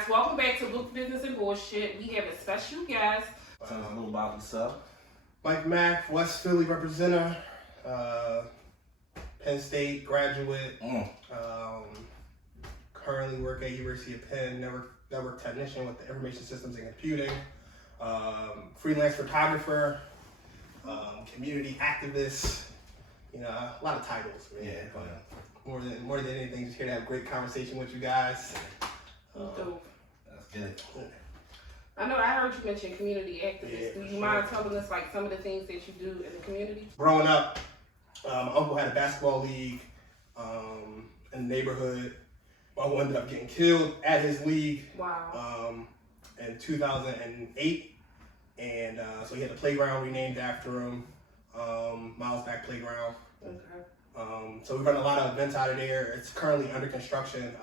guys, welcome back to Book Business and Bullshit. We have a special guest. Tell us a little about yourself. Mike Mack, West Philly representative, Penn State graduate, currently work at University of Penn, network technician with the information systems and computing, freelance photographer, community activist, a lot of titles, man. Yeah, but more than anything, just here to have a great conversation with you guys. Dope. That's good. I know I heard you mention community activists. Yeah, Do you sure. mind telling us like some of the things that you do in the community? Growing up, my uncle had a basketball league in the neighborhood. My uncle ended up getting killed at his league. Wow. In 2008, and so he had a playground renamed after him, Miles Back Playground. Okay. So we run a lot of events out of there. It's currently under construction.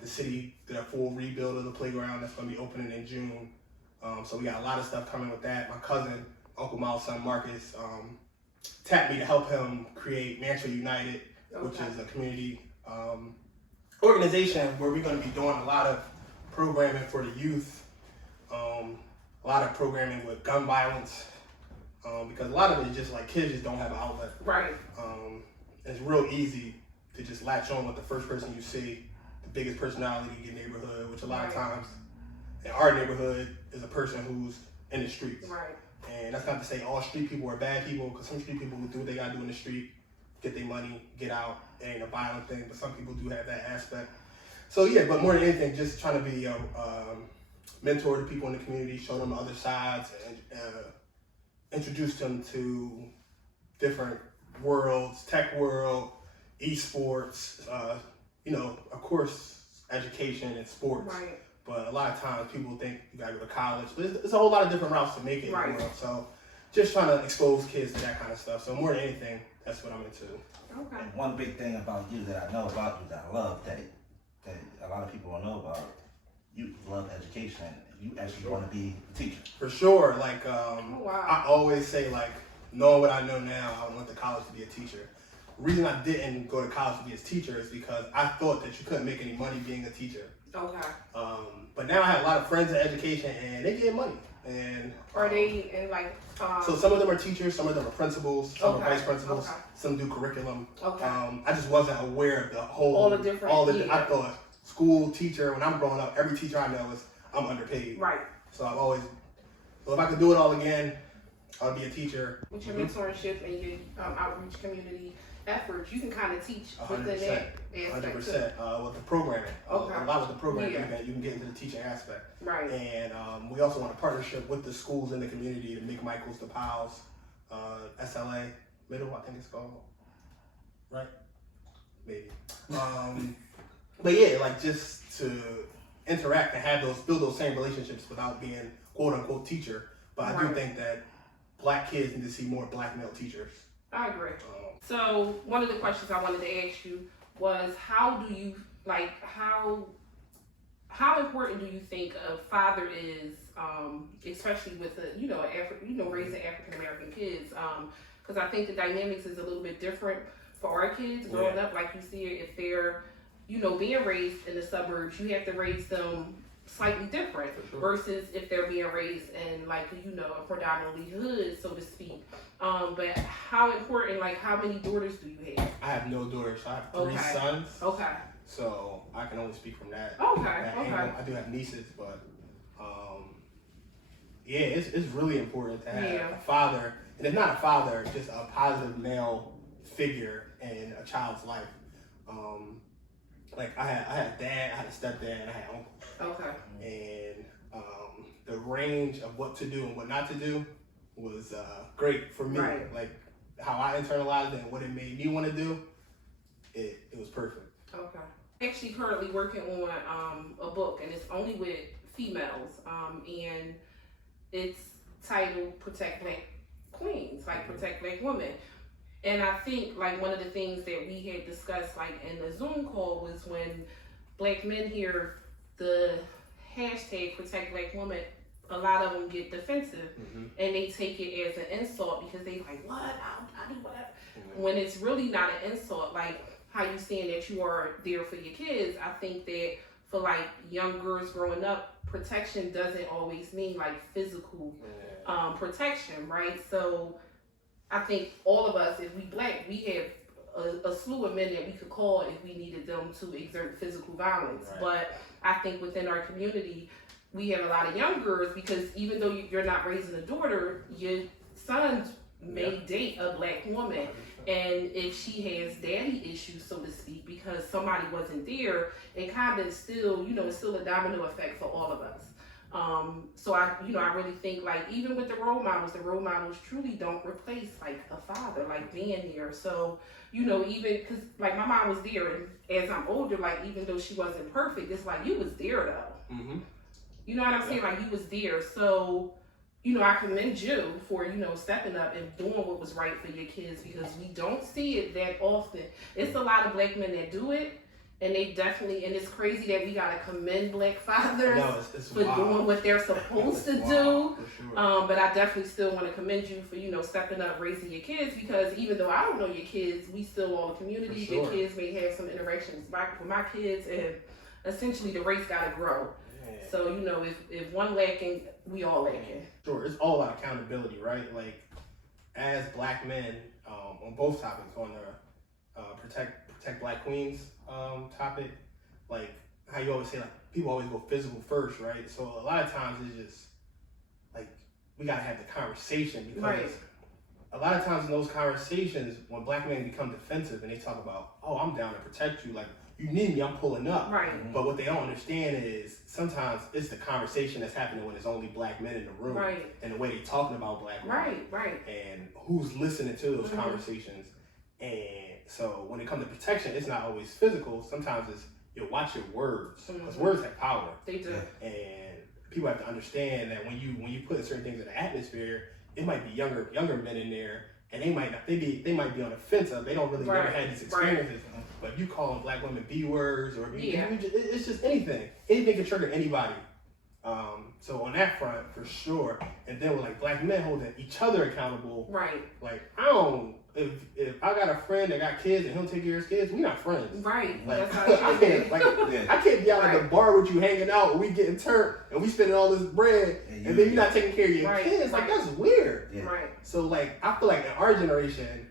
The city did a full rebuild of the playground that's going to be opening in June. So we got a lot of stuff coming with that. My cousin, Uncle Miles' son Marcus, tapped me to help him create Mantra United, which is a community organization where we're going to be doing a lot of programming for the youth, a lot of programming with gun violence, because a lot of it is just like kids just don't have an outlet. Right. It's real easy to just latch on with the first person you see, the biggest personality in your neighborhood, which a lot of times in our neighborhood is a person who's in the streets. Right. And that's not to say all street people are bad people, because some street people will do what they gotta do in the street, get their money, get out. It ain't a violent thing, but some people do have that aspect. So yeah, but more than anything, just trying to be a mentor to people in the community, show them the other sides, and introduce them to different worlds, tech world, esports, of course, education and sports. Right. But a lot of times people think you gotta go to college, but it's a whole lot of different routes to make it in the world. So just trying to expose kids to that kind of stuff. So more than anything, that's what I'm into. Okay. And one big thing about you that I know about you that I love that a lot of people don't know about, you love education. You actually want to be a teacher. For sure. Like wow. I always say, like, knowing what I know now, I went to college to be a teacher. The reason I didn't go to college to be a teacher is because I thought that you couldn't make any money being a teacher. Okay. But now I have a lot of friends in education, and they get money. And Are they in like? So some of them are teachers, some of them are principals, some are vice principals, Okay. some do curriculum. Okay. I just wasn't aware of the whole. All the different. I thought school teacher. When I'm growing up, every teacher I know is I'm underpaid. Right. So I've always. So if I could do it all again, I'll be a teacher. With your mentorship and your outreach community efforts, you can kind of teach 100%, within that aspect 100% with the programming. Okay. A lot with the programming, Yeah. you can get into the teaching aspect. Right. And we also want a partnership with the schools in the community, to McMichaels, the Powell's, SLA, Middle, I think it's called. Right? Maybe. But yeah, like just to interact and build those same relationships without being quote unquote teacher. But I do think that Black kids need to see more Black male teachers. I agree. So one of the questions I wanted to ask you was, how do you how important do you think a father is, especially with raising African American kids? Because I think the dynamics is a little bit different for our kids growing up. Like you see it, if they're being raised in the suburbs, you have to raise them slightly different versus if they're being raised in a predominantly hood, so to speak. But how important, how many daughters do you have? I have no daughters. I have 3 sons. Okay. So I can only speak from that. Okay. I do have nieces, but it's really important to have a father, and if not a father, just a positive male figure in a child's life. I had a dad, I had a stepdad, and I had uncles. Okay. And the range of what to do and what not to do was great for me. Right. Like how I internalized it and what it made me want to do, it was perfect. Okay. Actually currently working on a book, and it's only with females, and it's titled Protect Black Queens, Protect Black Women. And I think one of the things that we had discussed in the Zoom call was when Black men hear the hashtag Protect Black Women, a lot of them get defensive and they take it as an insult because they what? I do whatever. When it's really not an insult, how you saying that you are there for your kids. I think that for like young girls growing up, protection doesn't always mean like physical protection, right? So I think all of us, if we black, we have a slew of men that we could call if we needed them to exert physical violence. Right. But I think within our community, we have a lot of young girls, because even though you're not raising a daughter, your son may date a black woman. And if she has daddy issues, so to speak, because somebody wasn't there, it kind of still, it's still a domino effect for all of us. So I really think, like, even with the role models truly don't replace like a father, like being there. So, even because like my mom was there, and as I'm older, like even though she wasn't perfect, it's like you was there though. Mm-hmm. You know what I'm saying? Like you was there. So, I commend you for, stepping up and doing what was right for your kids, because we don't see it that often. It's a lot of black men that do it, and they definitely, and it's crazy that we gotta commend black fathers for doing what they're supposed to do. Sure. But I definitely still want to commend you for, stepping up, raising your kids, because even though I don't know your kids, we still all a community. Sure. Your kids may have some interactions with my kids, and essentially the race gotta grow. So, if one lacking, we all lacking. Sure, it's all about accountability, right? Like, as black men, on both topics, on the protect black queens topic, like how you always say, like, people always go physical first, right? So a lot of times it's just, like, we gotta have the conversation, because a lot of times in those conversations, when black men become defensive and they talk about, oh, I'm down to protect you, like, you need me, I'm pulling up. Right. But what they don't understand is sometimes it's the conversation that's happening when there's only black men in the room. Right. And the way they're talking about black women. Right. And who's listening to those conversations. And so when it comes to protection, it's not always physical. Sometimes it's, watch your words. Because words have power. They do. And people have to understand that when you put certain things in the atmosphere, it might be younger men in there, and they might be on the fence of, they don't really never had these experiences. But you calling black women B words, or it's just anything can trigger anybody. So on that front, for sure. And then with like black men holding each other accountable. Right. Like, if I got a friend that got kids and he'll take care of his kids, we not friends. Right. Like, That's how I can't be out at the bar with you hanging out, and we getting turned, and we spending all this bread, and then you're not taking care of your kids. Like, that's weird. Yeah. Right. So like, I feel like in our generation,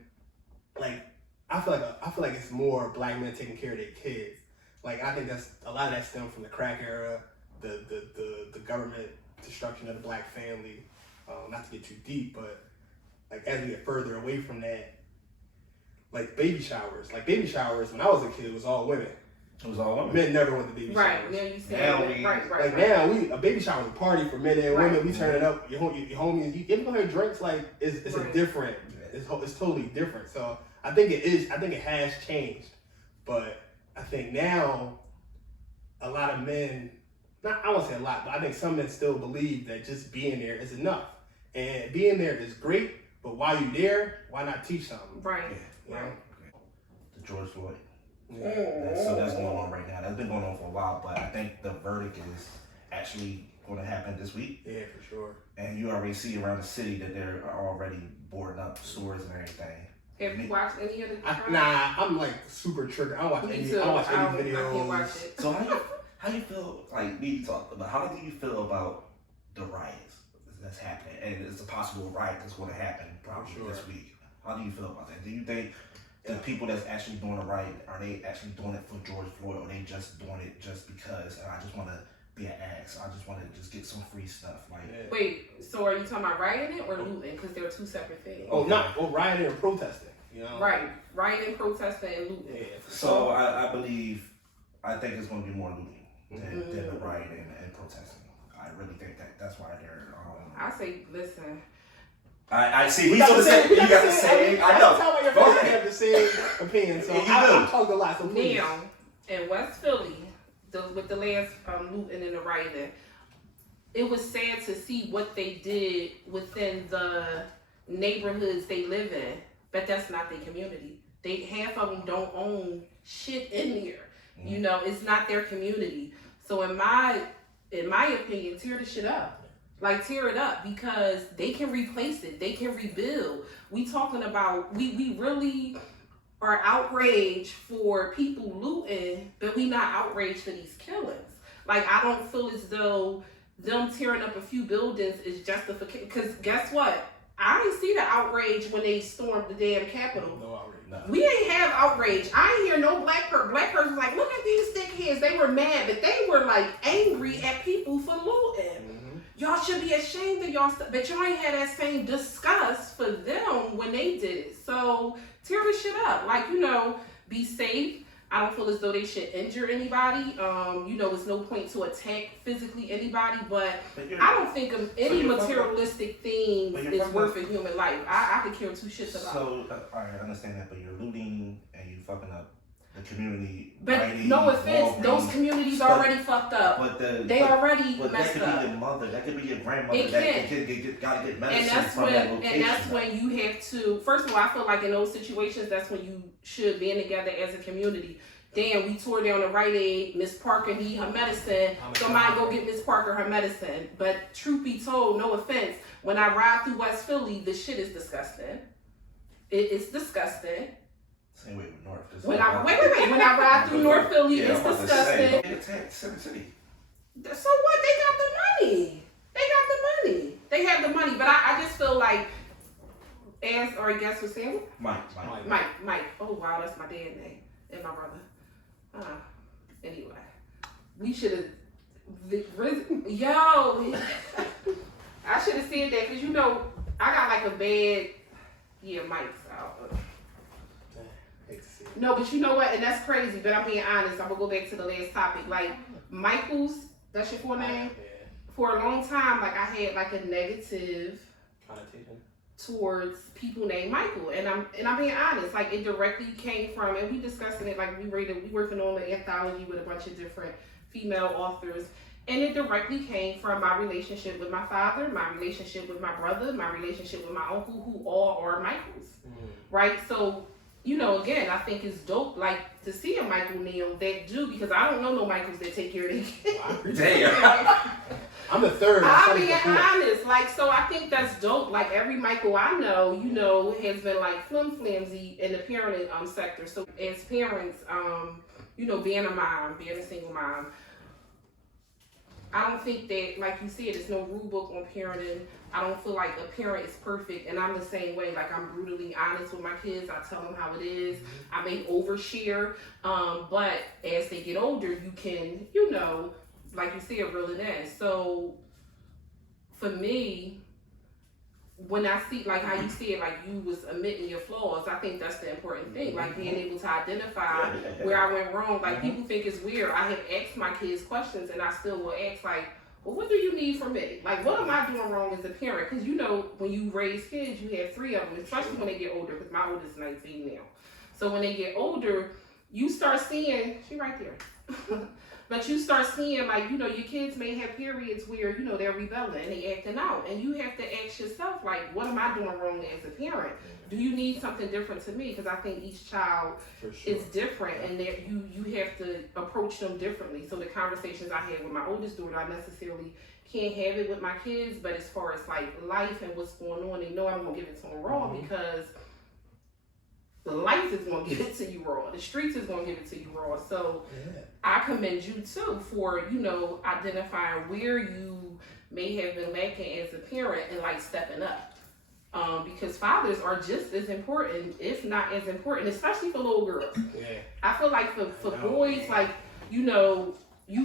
like, I feel like it's more black men taking care of their kids. Like, I think that's a lot of that stemmed from the crack era, the government destruction of the black family. Not to get too deep, but like as we get further away from that, like baby showers when I was a kid, it was all women. It was all women. Men never went to baby Right. showers. Now you say Now that. we- Right. Now a baby shower is a party for men and women. We Right. turn it up. Your homies, you go have drinks. Like it's Right. a different. It's totally different. So I think it is. I think it has changed, but I think now a lot of men. I won't say a lot, but I think some men still believe that just being there is enough. And being there is great, but while you're there, why not teach something? Right. You know? The George Floyd. Yeah. So that's going on right now. That's been going on for a while, but I think the verdict is actually going to happen this week. Yeah, for sure. And you already see around the city that they're already boarding up stores and everything. Have you watched any of the trials? Nah, I'm like super triggered. I don't watch Me any too. videos. I can't watch it. So how you feel, like we talked about, how do you feel about the riots that's happening? And it's a possible riot that's going to happen probably this week. How do you feel about that? Do you think the people that's actually doing the riot, are they actually doing it for George Floyd, or are they just doing it just because, and I just want to be an ass, I just want to just get some free stuff? Like, Wait, so are you talking about rioting or looting? Because they're two separate things. Rioting and protesting. You know? Right, rioting, protesting, and looting. Yeah, so I think it's going to be more looting than the rioting and protesting. I really think that's why they're. I say, listen. I see. We feel the same. You got the same. I know. Tell me your friends have the same opinion. So I talked a lot. So please. Now, in West Philly, with the last looting and the rioting, it was sad to see what they did within the neighborhoods they live in. But that's not their community. Half of them don't own shit in there. You know, it's not their community. So in my opinion, tear the shit up. Like, tear it up, because they can replace it. They can rebuild. We talking about, we really, are outraged for people looting, but we not outraged for these killings. Like, I don't feel as though them tearing up a few buildings is justification. Because guess what? I didn't see the outrage when they stormed the damn Capitol. No outrage. No. We ain't have outrage. I ain't hear no black person was like, look at these dickheads. They were mad, but they were like angry at people for looting. Mm-hmm. Y'all should be ashamed of y'all stuff. But y'all ain't had that same disgust for them when they did it. So tear this shit up. Like, be safe. I don't feel as though they should injure anybody. It's no point to attack physically anybody, but I don't think of any materialistic thing is worth a human life. I could care two shits about it. So, I understand that, but you're looting and you fucking up the community. But no offense, those communities already fucked up. They already messed up. That could be your mother, that could be your grandmother, It that could gotta get medicine from that location. And that's when you have to, first of all, I feel like in those situations, that's when you should band together as a community. Damn, we tore down the Rite Aid, Miss Parker need her medicine, somebody go get Miss Parker her medicine. But truth be told, no offense, when I ride through West Philly, the shit is disgusting. It's disgusting. Same way with North. When I ride through North Philly, it's disgusting. City. So what? They got the money. They have the money. But I just feel like, guess what's saying? Mike. Oh wow, that's my dad's name and my brother. Anyway, we should have. I should have said that because I got like a bad. Yeah, Mike's out. No, but you know what? And that's crazy. But I'm being honest. I'm gonna go back to the last topic. Like Michael's, that's your full name. Yeah. For a long time, like I had like a negative connotation towards people named Michael, and I'm being honest. Like it directly came from, and we discussing it. Like we working on an anthology with a bunch of different female authors, and it directly came from my relationship with my father, my relationship with my brother, my relationship with my uncle, who all are Michaels, right? So. Again, I think it's dope, like, to see a Michael Neal that do, because I don't know no Michaels that take care of their kids. Damn. I'm the third. I'm being honest. Like, so I think that's dope. Like, every Michael I know, has been, like, flimsy in the parenting sector. So, as parents, being a mom, being a single mom, I don't think that, like you said, there's no rule book on parenting. I don't feel like a parent is perfect, and I'm the same way. Like, I'm brutally honest with my kids. I tell them how it is. I may overshare, but as they get older, you can, like you said, reel it in. So, for me, when I see, like how you said, like you was admitting your flaws, I think that's the important thing. Like being able to identify where I went wrong. Like people think it's weird. I have asked my kids questions, and I still will ask, like, well, what do you need from me? Like, what am I doing wrong as a parent? Because when you raise kids, you have 3 of them, especially when they get older, because my oldest is 19 now. So when they get older, you start seeing, she right there. But you start seeing, like, your kids may have periods where, they're rebelling and they acting out. And you have to ask yourself, like, what am I doing wrong as a parent? Do you need something different to me? Because I think each child is different, and that you have to approach them differently. So the conversations I had with my oldest daughter, I necessarily can't have it with my kids. But as far as, like, life and what's going on, they know I'm going to give it to them raw because life is going to give it to you raw. The streets is going to give it to you raw. So I commend you too for, identifying where you may have been lacking as a parent and like stepping up. Because fathers are just as important, if not as important, especially for little girls. Yeah. I feel like for boys, like, you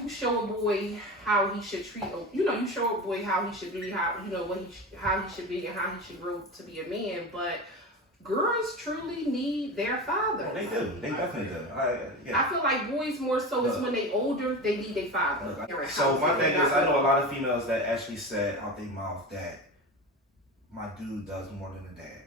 show a boy how he should treat, you show a boy how he should be, how he should be and how he should grow to be a man, but girls truly need their father. They do. They definitely do. I feel like boys more so is when they older, they need their father. So my thing is, I know a lot of females that actually said out their mouth that my dude does more than a dad.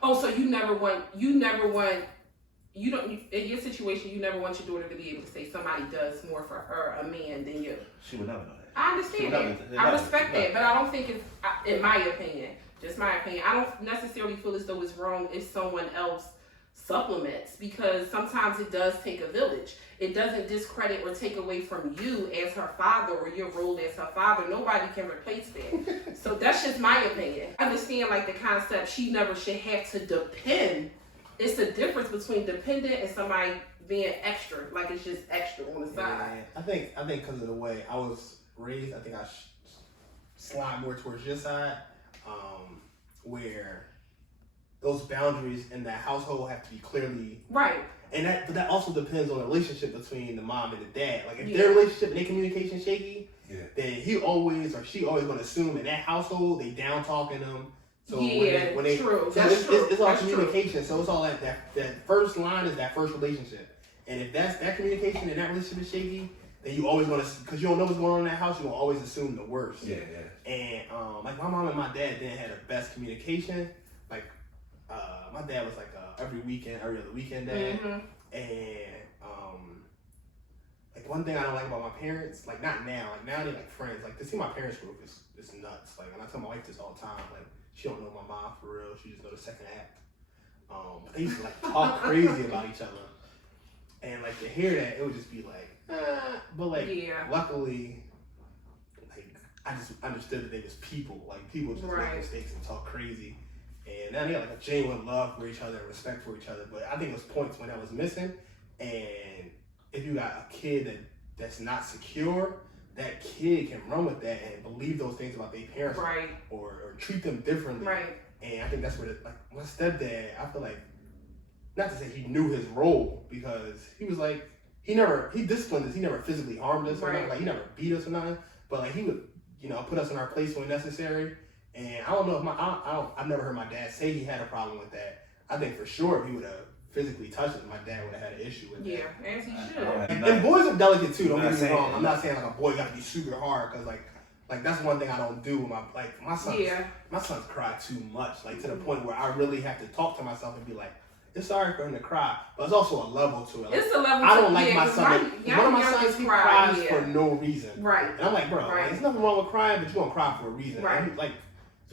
Oh, so you never want, you don't, in your situation, you never want your daughter to be able to say somebody does more for her, a man, than you. She would never know that. I understand that. I respect that, but I don't think it's, in my opinion, just my opinion, I don't necessarily feel as though it's wrong if someone else supplements, because sometimes it does take a village. It doesn't discredit or take away from you as her father or your role as her father. Nobody can replace that. So that's just my opinion. I understand, like, the concept she never should have to depend it's the difference between dependent and somebody being extra, like it's just extra on the side. I think because of the way I was raised, I think I slide more towards your side, where those boundaries in that household have to be clearly right. And that also depends on the relationship between the mom and the dad. Like if their relationship and their communication shaky, then he always or she always going to assume in that household they down talking them. So when they true. So That's true. It's all That's communication. True. So it's all that first line is that first relationship. And if that communication and that relationship is shaky, then you always want to, because you don't know what's going on in that house, you will always assume the worst. Yeah. And like my mom and my dad didn't have the best communication. Like my dad was like every other weekend dad. Mm-hmm. And like one thing I don't like about my parents, like not now, like now they're like friends. Like to see my parents group is nuts. Like when I tell my wife this all the time, like she don't know my mom for real. She just know the second act. But they used to like talk crazy about each other, and like to hear that, it would just be like, but like luckily, like I just understood that they just people. Like people just make mistakes and talk crazy. And now they got like a genuine love for each other and respect for each other. But I think there's points when that was missing. And if you got a kid that's not secure, that kid can run with that and believe those things about their parents or treat them differently. Right. And I think that's where like my stepdad, I feel like, not to say he knew his role, because he was like, he disciplined us, he never physically harmed us or nothing, like he never beat us or nothing. But like he would, put us in our place when necessary. And I don't know if I've never heard my dad say he had a problem with that. I think for sure if he would have physically touched us, my dad would have had an issue with that. Yeah, as he should. And boys are delicate too, don't get me wrong. I'm not saying like a boy got to be super hard, because like that's one thing I don't do with my sons. My sons cry too much, like to the point where I really have to talk to myself and be like, it's sorry for him to cry, but it's also a level to it. Like, it's a level. I don't like my son. One of my sons, he cries for no reason. Right. And I'm like, bro, like, there's nothing wrong with crying, but you're gonna cry for a reason. Right.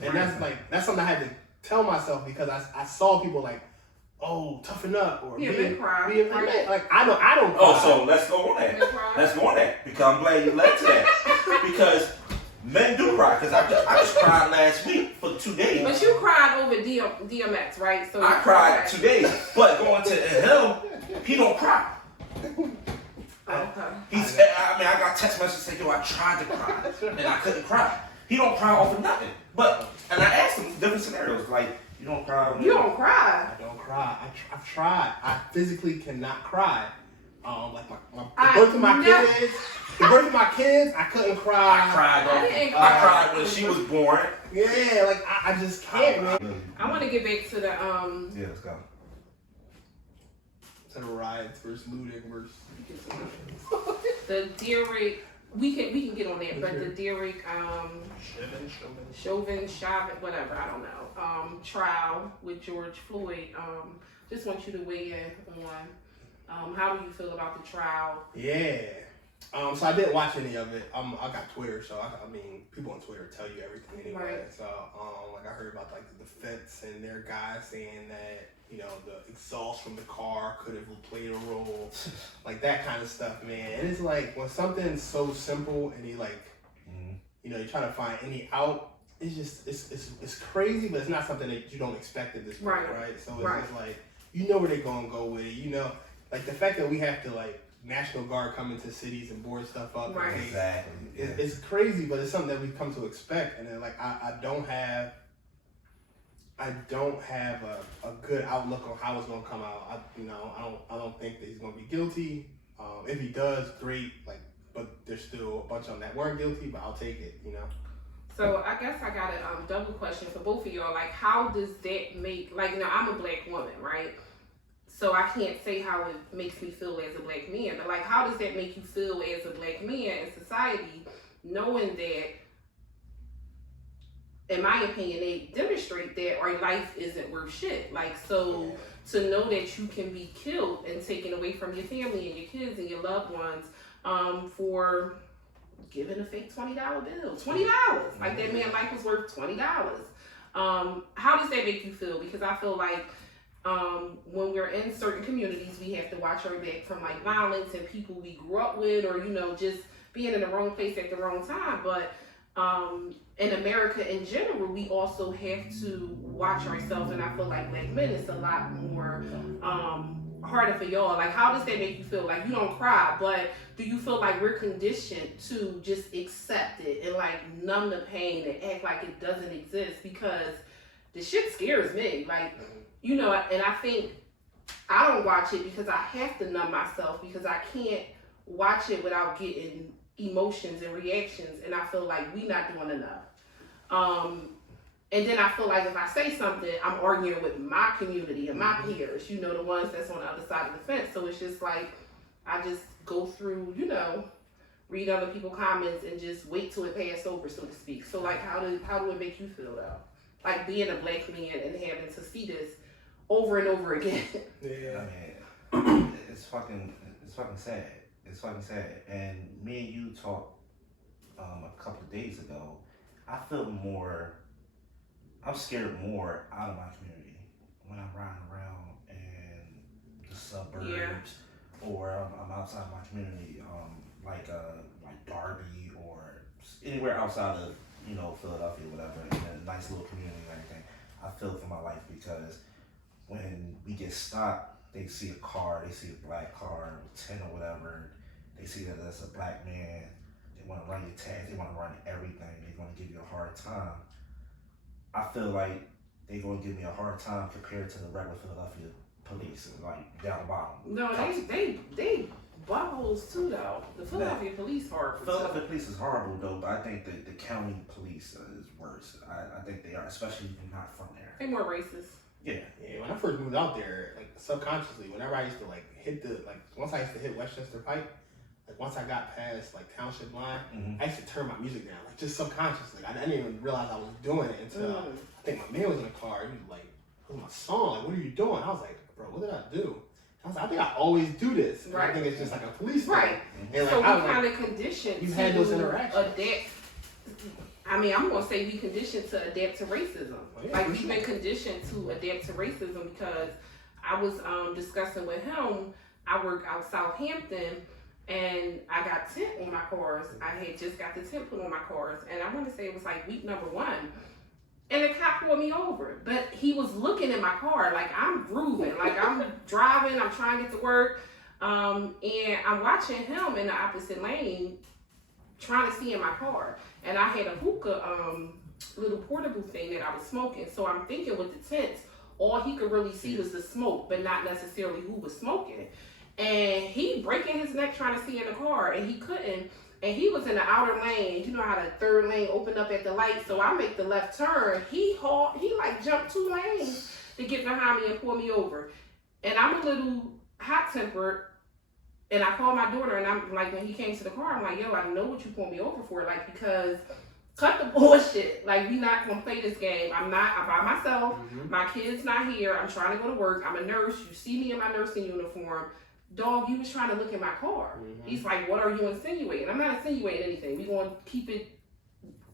And that's something I had to tell myself, because I saw people like, oh, toughen up, or cry. Like I don't cry. Oh, so let's go on that. Let's go on that, because I'm glad you led to that. Because men do cry, because I just cried last week for 2 days. But you cried over DMX, right? So I cried 2 days, but going to him, he don't cry. He said, I got text messages saying, yo, I tried to cry and I couldn't cry. He don't cry off of nothing. And I asked him different scenarios, like, you don't cry. You don't cry. I don't cry. I've tried. I physically cannot cry. Like the birth of my kids. The birth of my kids, I couldn't cry. I cried when she was born. Yeah, like I just can't, man. I want to get back to the Yeah, let's go. To the riots versus looting versus the Derek. We can get on that, but the Derek Chauvin, whatever, I don't know. Trial with George Floyd. Just want you to weigh in on how do you feel about the trial? Yeah. So I didn't watch any of it. I got Twitter, so I mean, people on Twitter tell you everything anyway. Right. So like I heard about like the defense and their guys saying that the exhaust from the car could have played a role, like that kind of stuff, man. And it's like when something's so simple and you like, you're trying to find any out. It's just it's crazy, but it's not something that you don't expect at this point, right? So it's just like where they're gonna go with it, like the fact that we have to like National Guard come into cities and board stuff up. Right. Exactly. It's crazy, but it's something that we've come to expect. And then like I don't have a good outlook on how it's gonna come out. I don't think that he's gonna be guilty. If he does, great. Like, but there's still a bunch of them that weren't guilty. But I'll take it. So I guess I got a double question for both of y'all. Like, how does that make I'm a black woman, right? So I can't say how it makes me feel as a black man, but like, how does that make you feel as a black man in society, knowing that, in my opinion, they demonstrate that our life isn't worth shit. Like, so to know that you can be killed and taken away from your family and your kids and your loved ones for giving a fake $20 bill, $20. Like that man's life was worth $20. How does that make you feel? Because I feel like when we're in certain communities, we have to watch our back from like violence and people we grew up with, or just being in the wrong place at the wrong time. But in America in general, we also have to watch ourselves, and I feel like black men, it's a lot more harder for y'all. Like, how does that make you feel? Like, you don't cry, but do you feel like we're conditioned to just accept it and like numb the pain and act like it doesn't exist? Because the shit scares me. Like, you know, and I think I don't watch it because I have to numb myself, because I can't watch it without getting emotions and reactions, and I feel like we not doing enough. And then I feel like if I say something, I'm arguing with my community and my peers, you know, the ones that's on the other side of the fence. So it's just like, I just go through, you know, read other people's comments and just wait till it pass over, so to speak. So like, how do it make you feel though? Like being a black man and having to see this over and over again. Yeah. I mean, it's fucking sad. It's fucking sad. And me and you talked a couple of days ago. I'm scared more out of my community when I'm riding around in the suburbs, or I'm outside my community, like Darby or anywhere outside of, you know, Philadelphia, whatever, in a nice little community or anything. I feel for my life, because when we get stopped, they see a car, they see a black car, 10 or whatever, they see that that's a black man, they want to run your tags, they want to run everything, they're going to give you a hard time. I feel like they're going to give me a hard time compared to the regular Philadelphia police, like down the bottom. No, they buttholes too though. The Philadelphia police horrible. Philadelphia police is horrible though, but I think that the county police is worse. I think they are, especially if you're not from there. They're more racist. Yeah. Yeah, when I first moved out there, like subconsciously, whenever I used to like hit once I used to hit Westchester Pike, like once I got past like Township Line, I used to turn my music down, like just subconsciously. I didn't even realize I was doing it until I think my man was in the car. He was like, "It was my song. Like, what are you doing?" I was like, "Bro, what did I do?" I was like, "I think I always do this." Right. I think it's just like a police thing. Right. And So like, we kind of conditioned you to had those interactions. adapt. I mean, I'm gonna say we conditioned to adapt to racism. Oh, yeah, like for we've sure. been conditioned to adapt to racism, because I was discussing with him. I work out Southampton, and I got tint on my cars. I had just got the tint put on my cars, and I want to say it was like week number 1. And the cop pulled me over, but he was looking in my car like I'm grooving, like I'm driving, I'm trying to get to work, and I'm watching him in the opposite lane, trying to see in my car, and I had a hookah little portable thing that I was smoking. So I'm thinking with the tints, all he could really see was the smoke, but not necessarily who was smoking. And he breaking his neck trying to see in the car, and he couldn't. And he was in the outer lane. You know how the third lane opened up at the light. So I make the left turn. He like jumped 2 lanes to get behind me and pull me over. And I'm a little hot tempered. And I called my daughter, and I'm like, when he came to the car, I'm like, yo, I know what you pulled me over for. Like, because cut the bullshit. Like, we not gonna play this game. I'm by myself. My kid's not here. I'm trying to go to work. I'm a nurse. You see me in my nursing uniform. Dog, you was trying to look at my car. He's like, what are you insinuating? I'm not insinuating anything. We gonna keep it,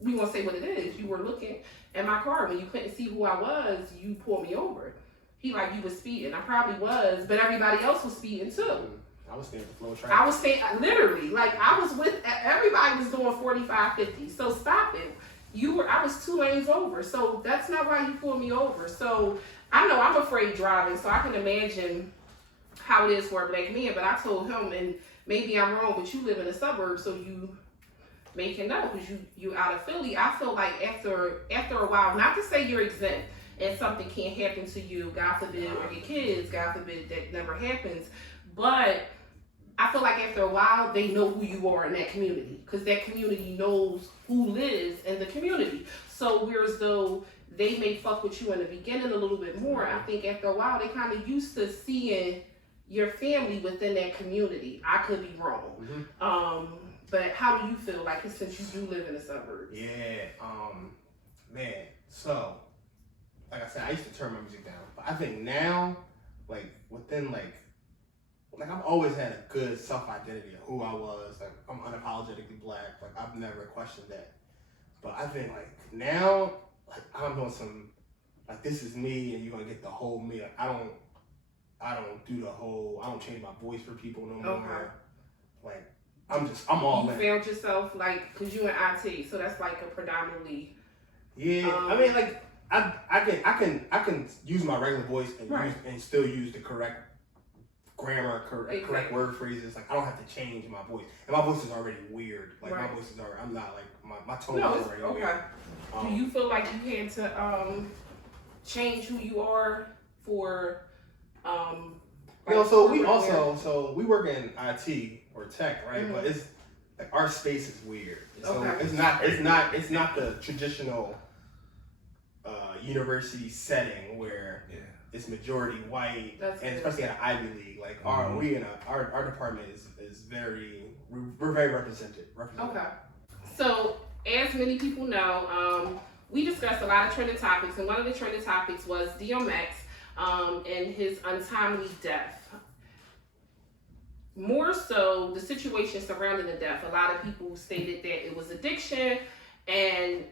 we gonna say what it is. You were looking at my car. When you couldn't see who I was, you pulled me over. He like, you was speeding. I probably was, but everybody else was speeding too. I was staying at the flow of traffic. I was staying, literally, like I was with, everybody was doing 45, 50. So stop it. I was 2 lanes over. So that's not why you pulled me over. So I know I'm afraid driving, so I can imagine how it is for a black man. But I told him, and maybe I'm wrong, but you live in the suburbs, so you may can know, because you out of Philly. I feel like after a while, not to say you're exempt and something can't happen to you, God forbid, or your kids, God forbid, that never happens. But I feel like after a while, they know who you are in that community, because that community knows who lives in the community. So whereas though they may fuck with you in the beginning a little bit more, I think after a while, they kind of used to seeing your family within that community. I could be wrong. But how do you feel, like, since you do live in the suburbs? Yeah, man, so, like I said, I used to turn my music down, but I think now, like, within, like I've always had a good self-identity of who I was. Like, I'm unapologetically black. Like, I've never questioned that. But I think, like, now, like, I'm doing some, like, this is me, and you're gonna get the whole me. Like, I don't do the whole, I don't change my voice for people no more. Okay. Like, I'm all You in. found yourself like, cause you in IT, so that's like a predominantly. Yeah, I mean, like I can use my regular voice and still use the correct grammar, correct word phrases. Like I don't have to change my voice, and my voice is already weird. Like my voice is already. I'm not like my tone is already weird. Do you feel like you had to change who you are for so we work in IT or tech, right? Mm-hmm. But it's like our space is weird. So it's not the traditional university setting where it's majority white, and especially at an Ivy League. Like our department is we're very represented. Okay. So as many people know, we discussed a lot of trending topics, and one of the trending topics was DMX and his untimely death. More so, the situation surrounding the death. A lot of people stated that it was addiction, and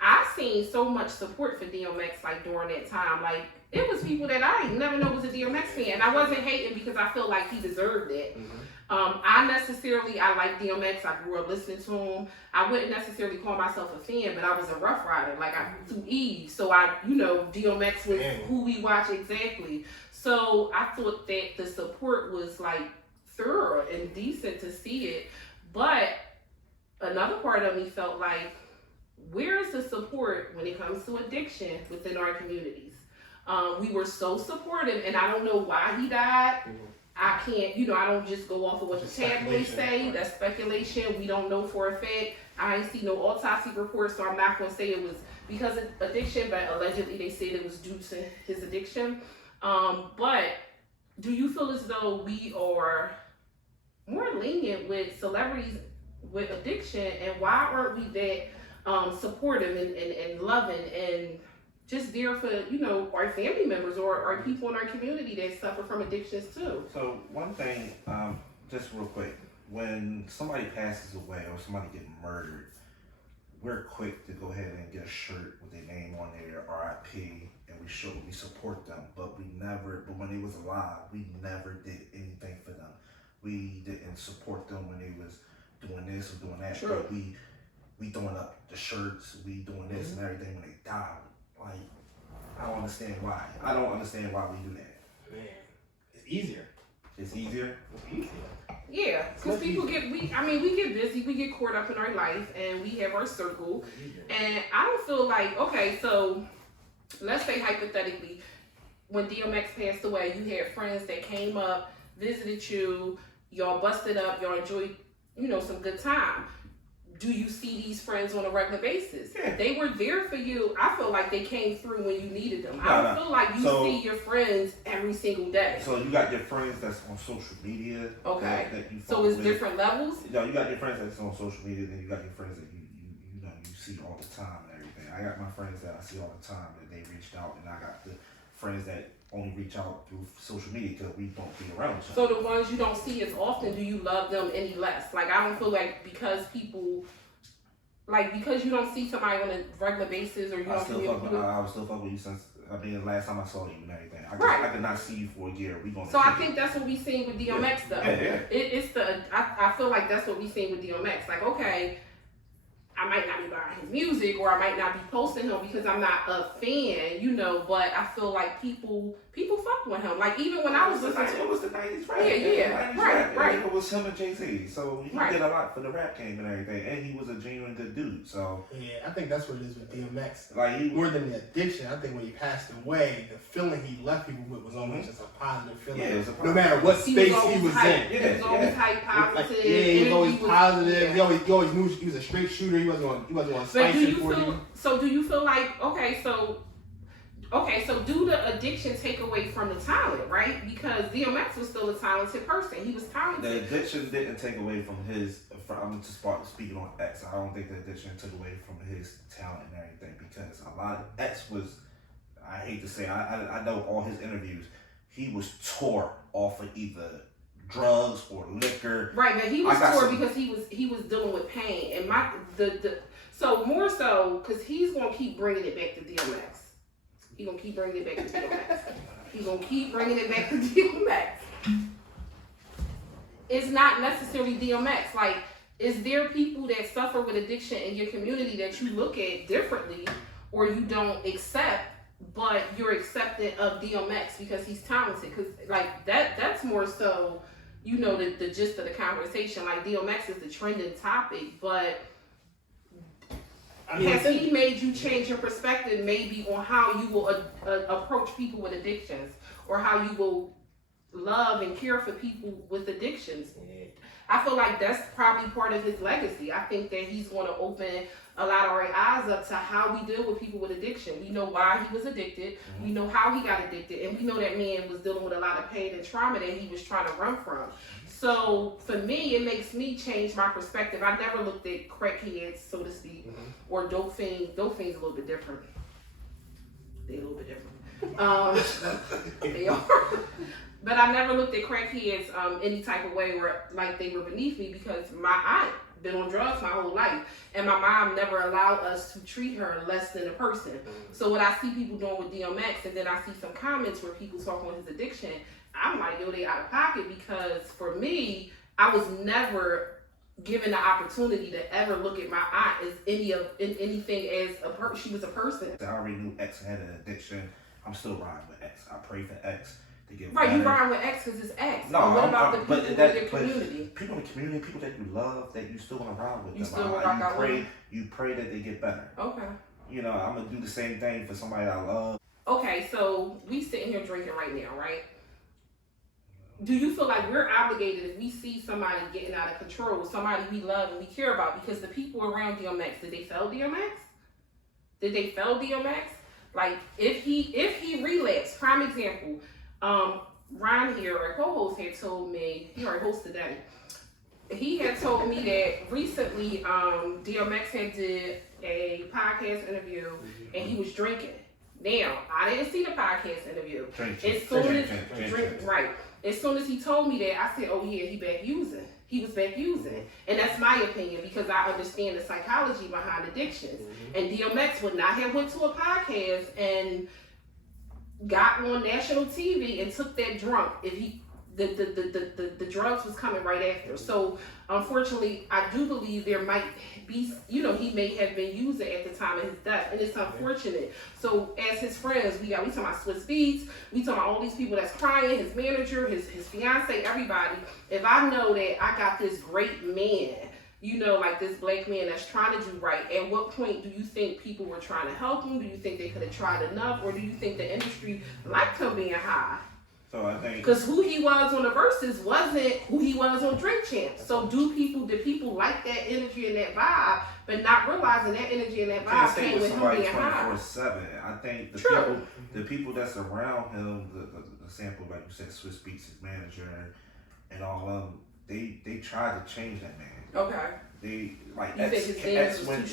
I seen so much support for DMX like during that time. Like it was people that I never know was a DMX fan. I wasn't hating because I felt like he deserved it. Mm-hmm. I like DMX. I grew up listening to him. I wouldn't necessarily call myself a fan, but I was a Rough Rider. Like through Eve, so DMX was who we watch exactly. So I thought that the support was like thorough and decent to see it. But another part of me felt like, where is the support when it comes to addiction within our communities? We were so supportive, and I don't know why he died. Mm-hmm. I can't, I don't just go off of what the tabloids say. That's speculation. We don't know for a fact. I ain't see no autopsy report, so I'm not going to say it was because of addiction, but allegedly they said it was due to his addiction. But do you feel as though we are more lenient with celebrities with addiction, and why aren't we that supportive and loving and just there for, our family members or our people in our community that suffer from addictions too? So one thing, just real quick, when somebody passes away or somebody gets murdered, we're quick to go ahead and get a shirt with their name on there, RIP, and we support them. But when they was alive, we never did anything for them. We didn't support them when they was doing this or doing that. Sure. But we throwing up the shirts, we doing this and everything when they died. Like, I don't understand why. I don't understand why we do that. Man, it's easier. It's easier? It's easier. Yeah, because people we get busy, we get caught up in our life, and we have our circle. And I don't feel like, okay, so let's say hypothetically, when DMX passed away, you had friends that came up, visited you, y'all busted up, y'all enjoyed, some good time. Do you see these friends on a regular basis? Yeah. They were there for you. I feel like they came through when you needed them. I don't feel like you see your friends every single day. So you got your friends that's on social media. Okay. That you so it's different levels? No, you got your friends that's on social media, then you got your friends that you see all the time and everything. I got my friends that I see all the time that they reached out, and I got the friends that only reach out through social media because we don't be around each other. So the ones you don't see as often, do you love them any less? Like, I don't feel like because you don't see somebody on a regular basis, or I was still fucking with you since the last time I saw you and everything. I could not see you for a year. So I think that's what we seen with DMX though. Yeah. I feel like that's what we seen with DMX. Like, okay, I might not be buying his music, or I might not be posting him because I'm not a fan, but I feel like people fuck with him. Like, even when I was listening to it was the 90s rap. Right. It was him and Jay-Z. So he did a lot for the rap game and everything. And he was a genuine good dude. So yeah, I think that's what it is with DMX. Like, more than the addiction, I think when he passed away, the feeling he left people with was almost just a positive feeling. Yeah, it was a positive. No matter what space he was in. He was always hype, positive. He was always positive. He always knew he was a straight shooter. He wasn't going to spice it for you. So do you feel like, so do the addiction take away from the talent, right? Because DMX was still a talented person. He was talented. The addiction didn't take away from I'm just speaking on X. I don't think the addiction took away from his talent and everything, because a lot of X was, I hate to say, I know all his interviews, he was tore off of either drugs or liquor. Right, but he was tore because he was dealing with pain. And so more so, because he's going to keep bringing it back to DMX. He's going to keep bringing it back to DMX. He's going to keep bringing it back to DMX. it's not necessarily DMX. Like, is there people that suffer with addiction in your community that you look at differently or you don't accept, but you're accepting of DMX because he's talented? Because like that's more so, you know, the gist of the conversation. Like, DMX is the trending topic, but has he made you change your perspective maybe on how you will approach people with addictions, or how you will love and care for people with addictions? I feel like that's probably part of his legacy. I think that he's going to open a lot of our eyes up to how we deal with people with addiction. We know why he was addicted. We know how he got addicted. And we know that man was dealing with a lot of pain and trauma that he was trying to run from. So for me, it makes me change my perspective. I never looked at crackheads, so to speak, or dope fiends. Dope fiends a little bit different. They're a little bit different. They are. But I never looked at crackheads any type of way where like they were beneath me, because my aunt been on drugs my whole life, and my mom never allowed us to treat her less than a person. So what I see people doing with DMX, and then I see some comments where people talking with his addiction, I'm like, yo, they out of pocket, because for me, I was never given the opportunity to ever look at my aunt as anything as a person. She was a person. I already knew X had an addiction. I'm still riding with X. I pray for X. Right, you ride with X because it's X. No, but what about the people in your community? People in the community, people that you love, that you still want to ride with. You still want to rock out with them? You pray that they get better. Okay. You know, I'm gonna do the same thing for somebody I love. Okay, so we sitting here drinking right now, right? Do you feel like we're obligated if we see somebody getting out of control, somebody we love and we care about? Because the people around DMX, did they fail DMX? Did they fail DMX? Like, if he relapsed, prime example. Ron here, our co-host, had told me, he already hosted that. He had told me that recently DMX had did a podcast interview and he was drinking. Now, I didn't see the podcast interview. As soon as he told me that, I said, oh yeah, he was back using. And that's my opinion, because I understand the psychology behind addictions. And DMX would not have went to a podcast and got on national TV and took that drunk if the drugs was coming right after. So unfortunately, I do believe there might be, you know, he may have been using at the time of his death, and it's unfortunate. So as his friends, we talking about Swiss Beats, we talking about all these people that's crying, his manager, his fiance, everybody. If I know that I got this great man, you know, like this black man that's trying to do right, at what point do you think people were trying to help him? Do you think they could have tried enough? Or do you think the industry liked him being high? So I think, because who he was on the Versus wasn't who he was on Drink Champs. So did people like that energy and that vibe, but not realizing that energy and that vibe came with him being high? 24/7. I think the people that's around him, the sample, like you said, Swiss Beats, his manager, and all of them, they tried to change that man. Okay. They like X went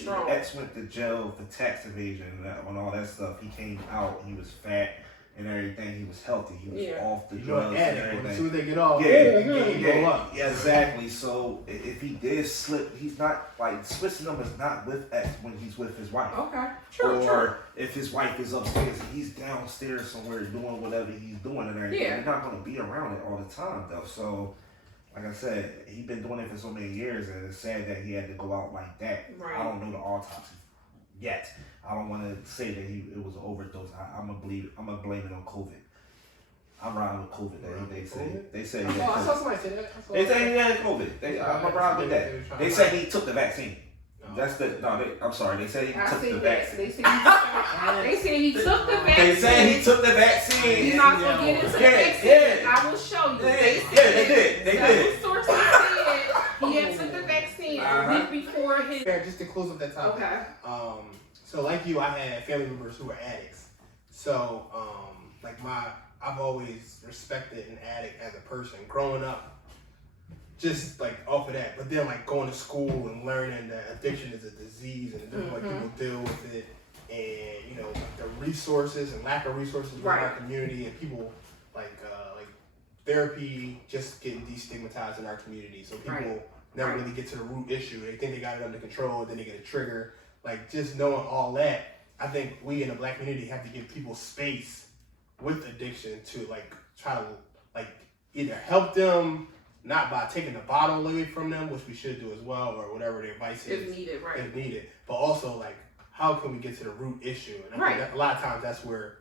to jail for tax evasion and all that stuff. He came out, he was fat and everything. He was healthy. He was off the drugs and everything. As soon as they get off, yeah, exactly. So if he did slip, he's not like Swiss number's not with X when he's with his wife. Okay, true. Or if his wife is upstairs and he's downstairs somewhere doing whatever he's doing and everything. You're not gonna be around it all the time though. So. Like I said, he's been doing it for so many years, and it's sad that he had to go out like that. Right. I don't know the autopsy yet. I don't want to say that it was an overdose. I'm gonna blame it on COVID. I'm riding with COVID. They say I saw somebody say that. They say he had COVID. I'm gonna ride with that. They said he took the vaccine. I'm sorry. They said he took the vaccine. They said he took the vaccine. They said he took the vaccine. He's not gonna get into the vaccine. Yeah. I will show you. They did. They did. Sources said he had took the vaccine a week before his. Just to close up that topic. Okay. So like you, I had family members who were addicts. So I've always respected an addict as a person. Growing up, just like off of that, but then like going to school and learning that addiction is a disease and the different way people deal with it, and you know the resources and lack of resources in our community, and people like therapy just getting destigmatized in our community. So people never really get to the root issue. They think they got it under control, then they get a trigger. Like just knowing all that, I think we in the black community have to give people space with addiction to like try to like either help them not by taking the bottle away from them, which we should do as well, or whatever their vice is. If needed, right. If needed. But also, like, how can we get to the root issue? And I think that a lot of times that's where,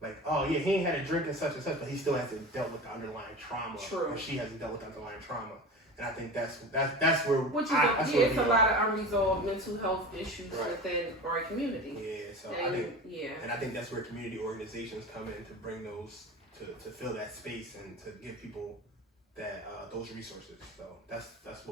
like, oh yeah, he ain't had a drink and such, but he still hasn't dealt with the underlying trauma. True. Or she hasn't dealt with the underlying trauma. And I think that's where Which is it's a lot of unresolved mental health issues Right. within our community. Yeah, so And, I think that's where community organizations come in to bring those to fill that space and to give people that those resources. So that's what